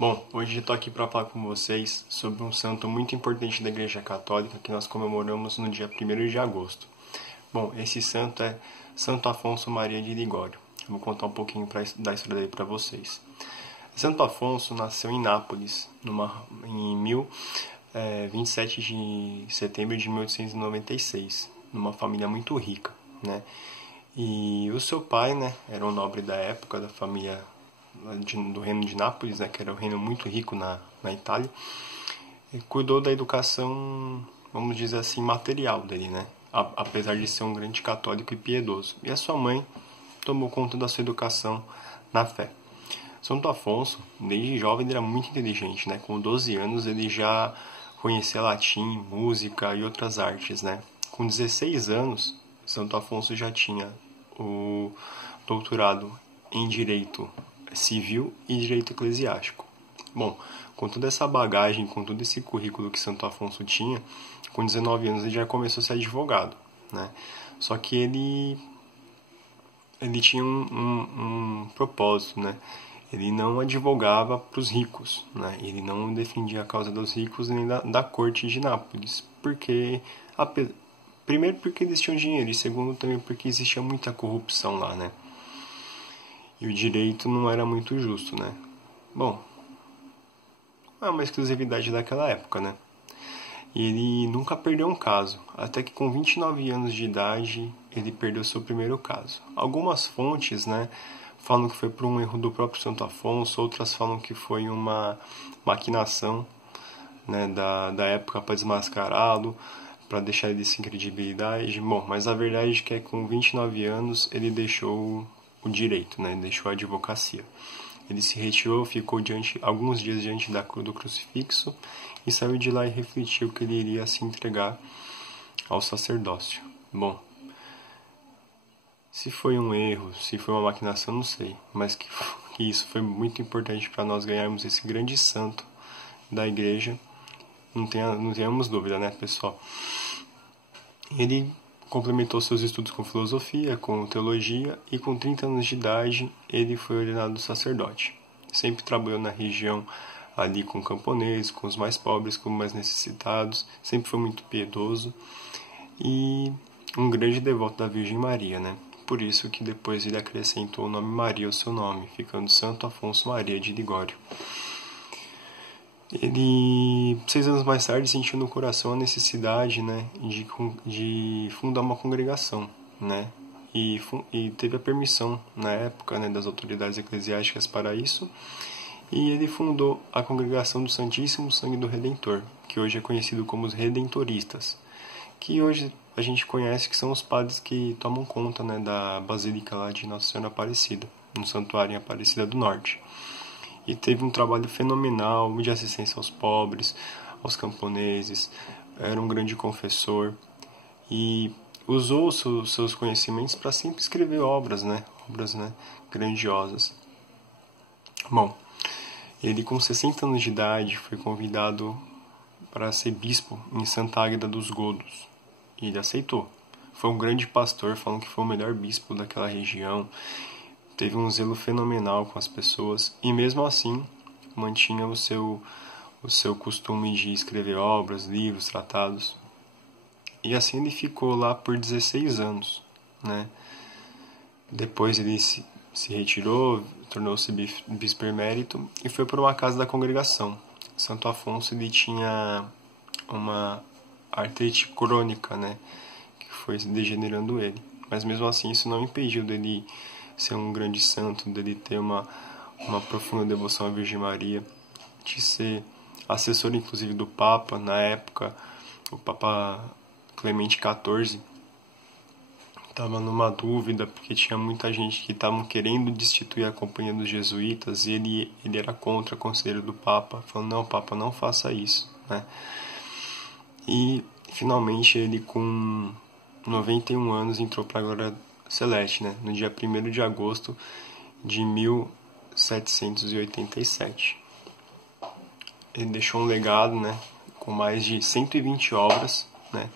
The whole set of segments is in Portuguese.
Bom, hoje eu estou aqui para falar com vocês sobre um santo muito importante da Igreja Católica que nós comemoramos no dia 1º de agosto. Bom, esse santo é Santo Afonso Maria de Ligório. Eu vou contar um pouquinho da história dele para vocês. Santo Afonso nasceu em Nápoles em 27 de setembro de 1896, numa família muito rica, né? E o seu pai, né, era um nobre da época, da família do reino de Nápoles, né, que era um reino muito rico na Itália, e cuidou da educação, vamos dizer assim, material dele, né, apesar de ser um grande católico e piedoso. E a sua mãe tomou conta da sua educação na fé. Santo Afonso, desde jovem, ele era muito inteligente, né, com 12 anos ele já conhecia latim, música e outras artes, né. Com 16 anos, Santo Afonso já tinha o doutorado em Direito Civil e Direito Eclesiástico. Bom, com toda essa bagagem, com todo esse currículo que Santo Afonso tinha, com 19 anos ele já começou a ser advogado, né? Só que ele tinha um propósito, né? Ele não advogava para os ricos, né? Ele não defendia a causa dos ricos nem da corte de Nápoles, porque primeiro porque eles tinham dinheiro e segundo também porque existia muita corrupção lá, né? E o direito não era muito justo, né? Bom, é uma exclusividade daquela época, né? E ele nunca perdeu um caso, até que com 29 anos de idade ele perdeu seu primeiro caso. Algumas fontes, né, falam que foi por um erro do próprio Santo Afonso, outras falam que foi uma maquinação, né, da época para desmascará-lo, para deixar ele sem credibilidade. Bom, mas a verdade é que com 29 anos ele deixou o direito, né, ele deixou a advocacia. Ele se retirou, ficou alguns dias diante do crucifixo e saiu de lá e refletiu que ele iria se entregar ao sacerdócio. Bom, se foi um erro, se foi uma maquinação, não sei, mas que isso foi muito importante para nós ganharmos esse grande santo da igreja, não tenhamos dúvida, né, pessoal? Ele complementou seus estudos com filosofia, com teologia e com 30 anos de idade ele foi ordenado sacerdote. Sempre trabalhou na região ali com camponeses, com os mais pobres, com os mais necessitados, sempre foi muito piedoso e um grande devoto da Virgem Maria, né? Por isso que depois ele acrescentou o nome Maria ao seu nome, ficando Santo Afonso Maria de Ligório. Ele, 6 anos mais tarde, sentiu no coração a necessidade, né, de fundar uma congregação, né, e teve a permissão, na época, né, das autoridades eclesiásticas para isso, e ele fundou a Congregação do Santíssimo Sangue do Redentor, que hoje é conhecido como os Redentoristas, que hoje a gente conhece que são os padres que tomam conta, né, da Basílica lá de Nossa Senhora Aparecida, no Santuário em Aparecida do Norte. E teve um trabalho fenomenal de assistência aos pobres, aos camponeses, era um grande confessor e usou seus conhecimentos para sempre escrever obras, né, grandiosas. Bom, ele com 60 anos de idade foi convidado para ser bispo em Santa Águeda dos Godos e ele aceitou. Foi um grande pastor, falam que foi o melhor bispo daquela região. Teve um zelo fenomenal com as pessoas e mesmo assim mantinha o seu costume de escrever obras, livros, tratados. E assim ele ficou lá por 16 anos, né? Depois ele se retirou, tornou-se bispo emérito e foi para uma casa da congregação. Santo Afonso ele tinha uma artrite crônica, né, que foi degenerando ele. Mas mesmo assim isso não impediu dele ser um grande santo, dele ter uma profunda devoção à Virgem Maria, de ser assessor inclusive do Papa na época. O Papa Clemente XIV estava numa dúvida porque tinha muita gente que estavam querendo destituir a companhia dos jesuítas e ele era contra o conselho do Papa, falando, não, Papa, não faça isso, né? E finalmente ele com 91 anos entrou para a glória celeste, né, no dia 1º de agosto de 1787. Ele deixou um legado, né, com mais de 120 obras, né,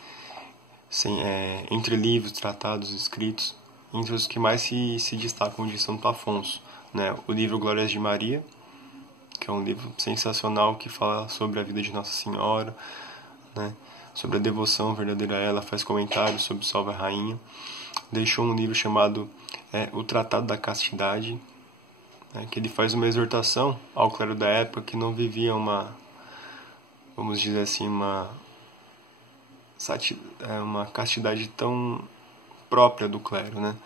entre livros, tratados, escritos, entre os que mais se destacam de Santo Afonso, né, o livro Glórias de Maria, que é um livro sensacional que fala sobre a vida de Nossa Senhora, né? Sobre a devoção verdadeira a ela, faz comentários sobre Salve a Rainha. Deixou um livro chamado O Tratado da Castidade, né? Que ele faz uma exortação ao clero da época que não vivia vamos dizer assim, uma castidade tão própria do clero, né?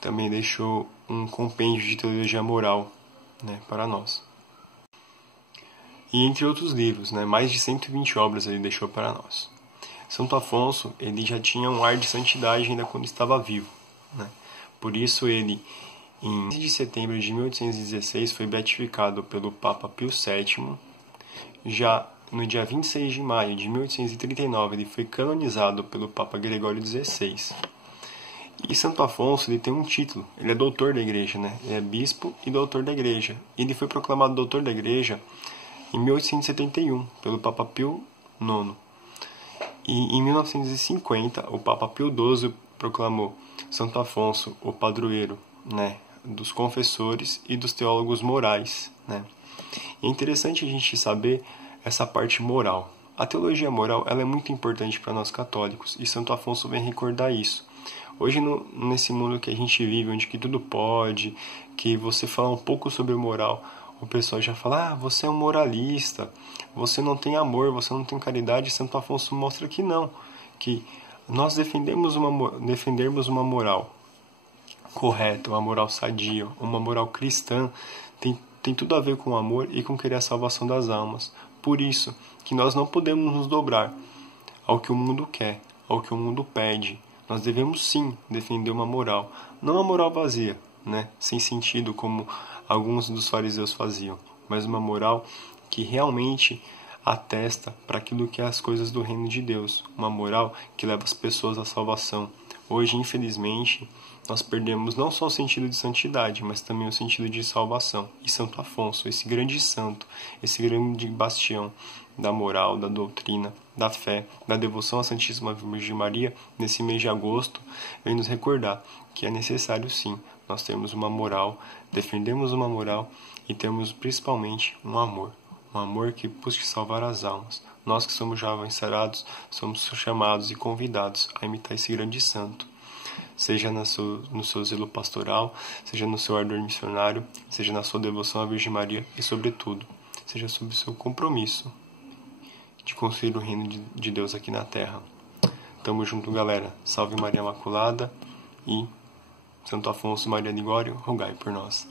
Também deixou um compêndio de teologia moral, né, para nós. E entre outros livros, né, mais de 120 obras ele deixou para nós. Santo Afonso, ele já tinha um ar de santidade ainda quando estava vivo, né? Por isso ele, em 15 de setembro de 1816, foi beatificado pelo Papa Pio VII. Já no dia 26 de maio de 1839, ele foi canonizado pelo Papa Gregório XVI. E Santo Afonso, ele tem um título, ele é doutor da igreja, né? Ele é bispo e doutor da igreja. Ele foi proclamado doutor da igreja em 1871, pelo Papa Pio IX. E em 1950, o Papa Pio XII proclamou Santo Afonso o padroeiro, né, dos confessores e dos teólogos morais, né? E é interessante a gente saber essa parte moral. A teologia moral, ela é muito importante para nós católicos, e Santo Afonso vem recordar isso. Hoje, nesse mundo que a gente vive, onde que tudo pode, que você falar um pouco sobre moral, o pessoal já fala, você é um moralista, você não tem amor, você não tem caridade. Santo Afonso mostra que não, que nós defendermos uma moral correta, uma moral sadia, uma moral cristã, tem tudo a ver com o amor e com querer a salvação das almas. Por isso que nós não podemos nos dobrar ao que o mundo quer, ao que o mundo pede. Nós devemos sim defender uma moral, não uma moral vazia, né, sem sentido como alguns dos fariseus faziam, mas uma moral que realmente atesta para aquilo que é as coisas do reino de Deus, uma moral que leva as pessoas à salvação. Hoje, infelizmente, nós perdemos não só o sentido de santidade, mas também o sentido de salvação. E Santo Afonso, esse grande santo, esse grande bastião da moral, da doutrina, da fé, da devoção à Santíssima Virgem Maria, nesse mês de agosto, vem nos recordar que é necessário sim nós termos uma moral, defendermos uma moral e termos principalmente um amor que busque salvar as almas. Nós que somos jovens sarados, somos chamados e convidados a imitar esse grande santo, seja no seu zelo pastoral, seja no seu ardor missionário, seja na sua devoção à Virgem Maria e, sobretudo, seja sob o seu compromisso de construir o reino de Deus aqui na Terra. Tamo junto, galera. Salve Maria Imaculada e Santo Afonso Maria de Ligório, rogai por nós.